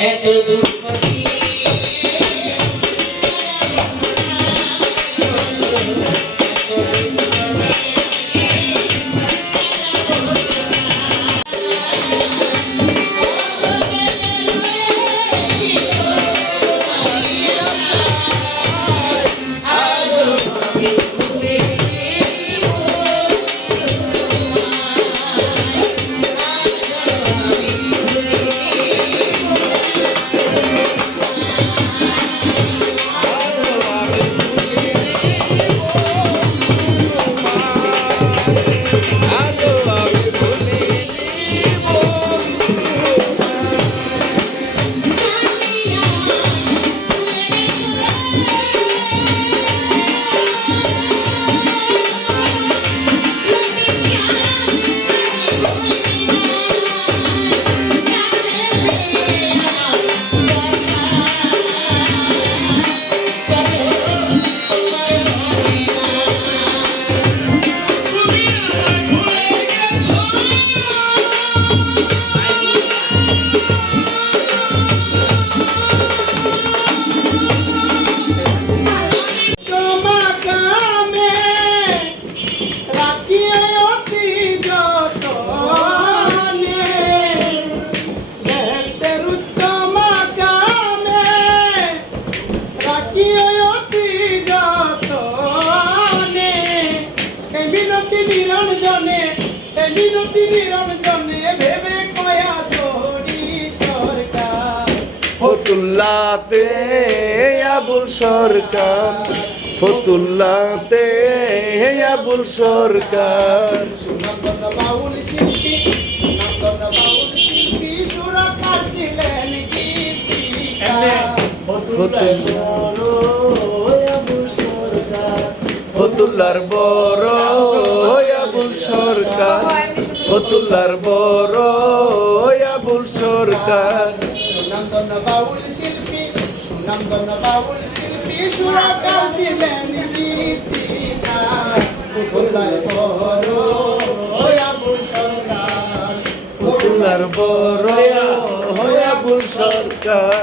and it's. নিরঞ্জনে মিনতি নিরঞ্জনে ভেবে কয়া ধরি সরকার। ফতুল্লাতে আবুল সরকার ফতুল্লাতে আবুল সরকার। সুনন্দন বাউল শিল্পী সুনন্দন বাউল শিল্পী সুরকার ছিলেন গীতিকার ফতুল্লার বড় আবুল সরকার। ফতুল্লার বড় আবুল সরকার। সুনন্দন বাউল শিল্পী সুনন্দন বাউল শিল্পী সুরকার ছিলেন গীতিকার ফুলার বড় আবুল সরকার। ফতুল্লার বড় আবুল সরকার।